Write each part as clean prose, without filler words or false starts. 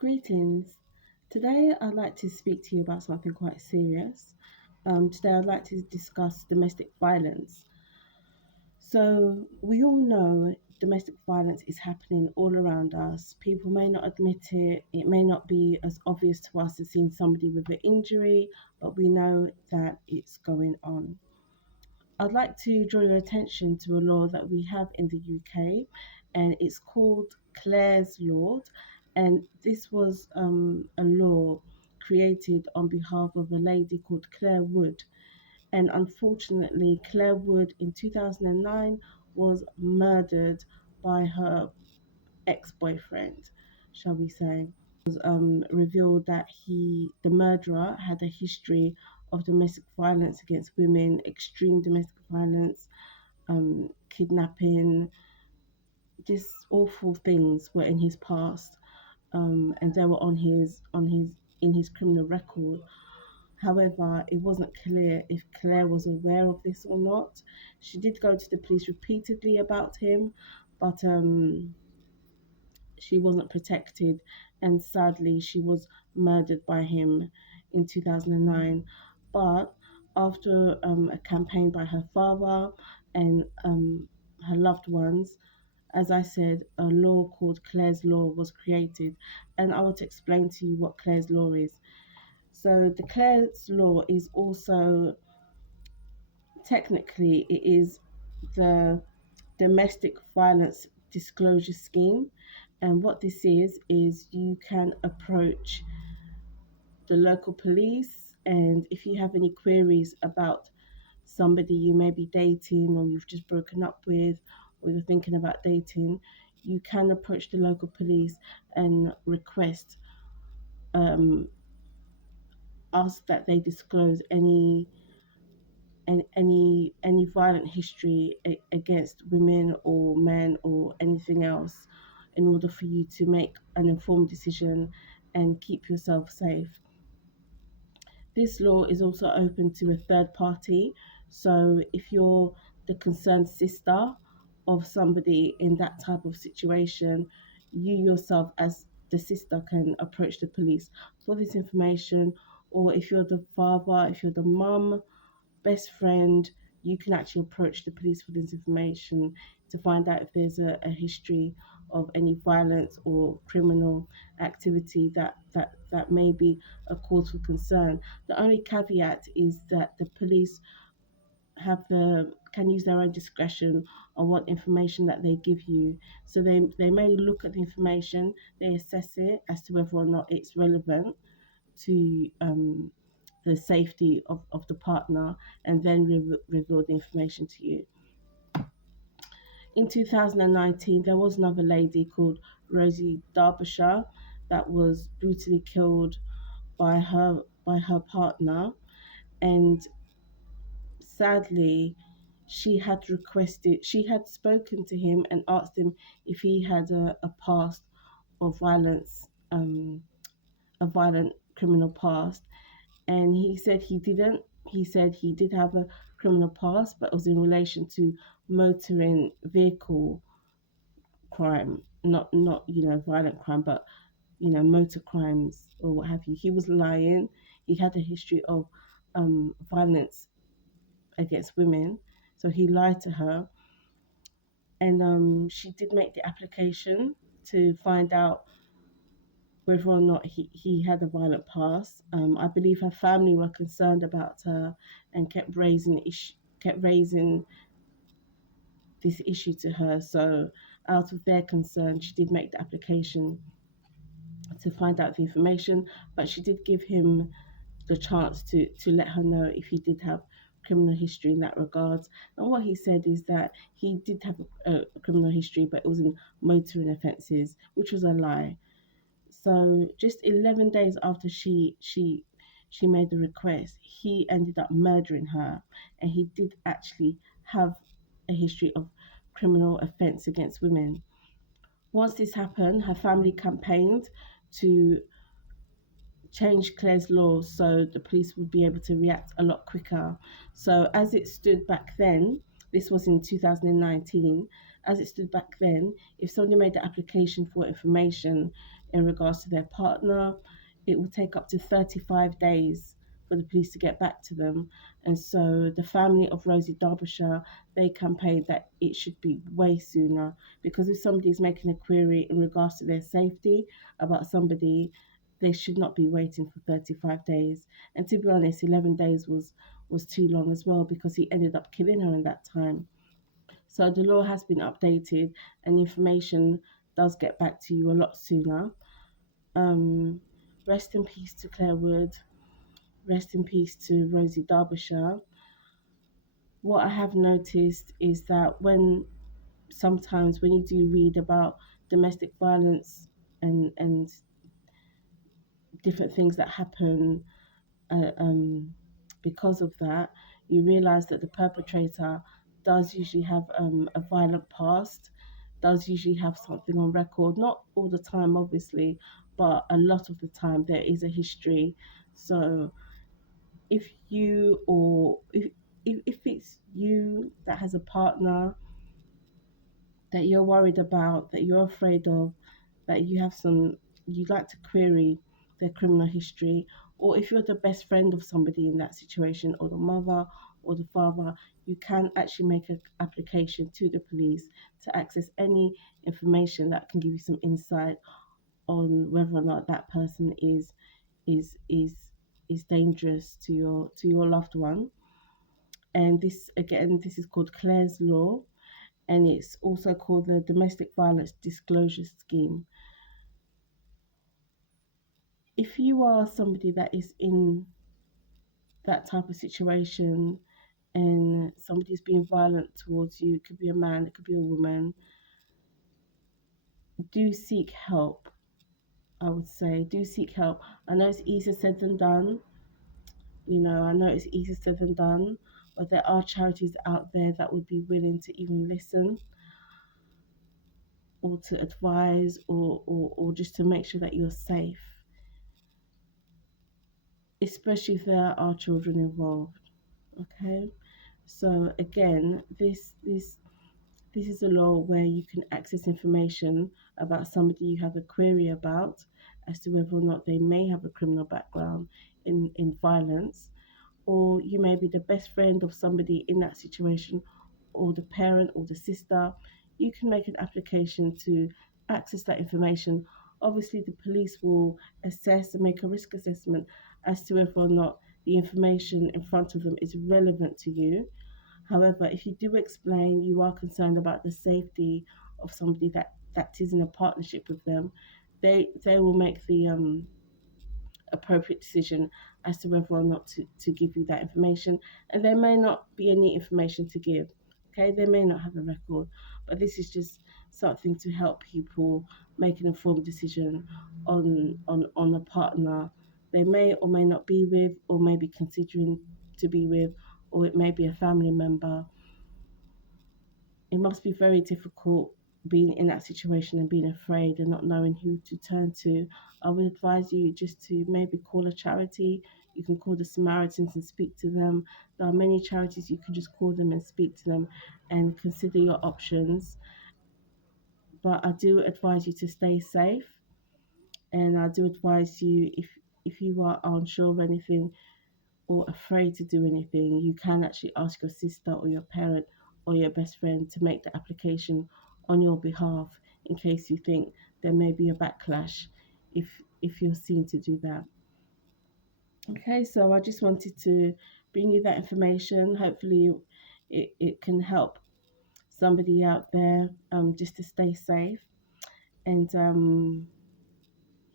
Greetings. Today I'd like to speak to you about something quite serious. Today I'd like to discuss domestic violence. So, we all know domestic violence is happening all around us. People may not admit it, it may not be as obvious to us as seeing somebody with an injury, but we know that it's going on. I'd like to draw your attention to a law that we have in the UK, and it's called Clare's Law. And this was a law created on behalf of a lady called Clare Wood. And unfortunately, Clare Wood in 2009 was murdered by her ex boyfriend, shall we say. Revealed that the murderer, had a history of domestic violence against women, extreme domestic violence, kidnapping, just awful things were in his past, and they were on his in his criminal record. However, it wasn't clear if Claire was aware of this or not. She did go to the police repeatedly about him, but she wasn't protected, and sadly, she was murdered by him in 2009. But after a campaign by her father and her loved ones, as I said, a law called Clare's Law was created, and I want to explain to you what Clare's Law is. So, the Clare's Law is also technically it is the domestic violence disclosure scheme, and what this is you can approach the local police, and if you have any queries about somebody you may be dating or you've just broken up with or you're thinking about dating, you can approach the local police and request, um, ask that they disclose any violent history against women or men or anything else, in order for you to make an informed decision and keep yourself safe. This law is also open to a third party. So if you're the concerned sister of somebody in that type of situation, you yourself as the sister can approach the police for this information. Or if you're the father, if you're the mum, best friend, you can actually approach the police for this information to find out if there's a history of any violence or criminal activity that may be a cause for concern. The only caveat is that the police can use their own discretion on what information that they give you. So they may look at the information, they assess it as to whether or not it's relevant to the safety of the partner, and then reveal the information to you. In 2019, there was another lady called Rosie Derbyshire that was brutally killed by her partner, and sadly, she had spoken to him and asked him if he had a past of violence, a violent criminal past, and he said he didn't. He said he did have a criminal past, but it was in relation to motoring vehicle crime, not violent crime, but motor crimes or what have you. He was lying. He had a history of violence against women, so he lied to her, and she did make the application to find out whether or not he had a violent past. I believe her family were concerned about her and kept raising this issue to her. So, out of their concern, she did make the application to find out the information, but she did give him the chance to let her know if he did have criminal history in that regards. And what he said is that he did have a criminal history, but it was in motoring offences, which was a lie. So just 11 days after she made the request, he ended up murdering her, and he did actually have a history of criminal offence against women. Once this happened, her family campaigned to change Claire's law so the police would be able to react a lot quicker. So as it stood back then, this was in 2019, as it stood back then, if somebody made the application for information, in regards to their partner, it will take up to 35 days for the police to get back to them. And so the family of Rosie Derbyshire, they campaigned that it should be way sooner, because if somebody is making a query in regards to their safety about somebody, they should not be waiting for 35 days. And to be honest, 11 days was too long as well, because he ended up killing her in that time. So the law has been updated, and information does get back to you a lot sooner. Um, Rest in peace to Clare Wood. Rest in peace to Rosie Derbyshire. What I have noticed is that sometimes when you do read about domestic violence and different things that happen, uh, um, because of that, you realize that the perpetrator does usually have a violent past, does usually have something on record. Not all the time, obviously, but a lot of the time there is a history. So if you or if it's you that has a partner that you're worried about, that you're afraid of, that you'd like to query their criminal history, or if you're the best friend of somebody in that situation, or the mother or the father, you can actually make an application to the police to access any information that can give you some insight on whether or not that person is is is dangerous to your loved one. And this again, this is called Clare's Law, and it's also called the Domestic Violence Disclosure Scheme. If you are somebody that is in that type of situation and somebody's being violent towards you, it could be a man, it could be a woman, do seek help. I would say, do seek help. I know it's easier said than done. I know it's easier said than done, but there are charities out there that would be willing to even listen or to advise, or just to make sure that you're safe, especially if there are children involved. Okay, so again, this is a law where you can access information about somebody you have a query about, as to whether or not they may have a criminal background in violence, or you may be the best friend of somebody in that situation, or the parent or the sister. You can make an application to access that information. Obviously, the police will assess and make a risk assessment as to whether or not the information in front of them is relevant to you. However, if you do explain you are concerned about the safety of somebody that is in a partnership with them, they will make the appropriate decision as to whether or not to give you that information. And there may not be any information to give. Okay, they may not have a record, but this is just something to help people make an informed decision on a partner they may or may not be with, or may be considering to be with, or it may be a family member. It must be very difficult being in that situation and being afraid and not knowing who to turn to. I would advise you just to maybe call a charity. You can call the Samaritans and speak to them. There are many charities, you can just call them and speak to them and consider your options. But I do advise you to stay safe, and I do advise you, if you are unsure of anything or afraid to do anything, you can actually ask your sister or your parent or your best friend to make the application on your behalf, in case you think there may be a backlash if you're seen to do that. Okay, so I just wanted to bring you that information. Hopefully, it can help somebody out there, just to stay safe. And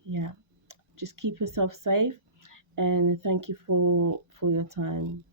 yeah, just keep yourself safe. And thank you for your time.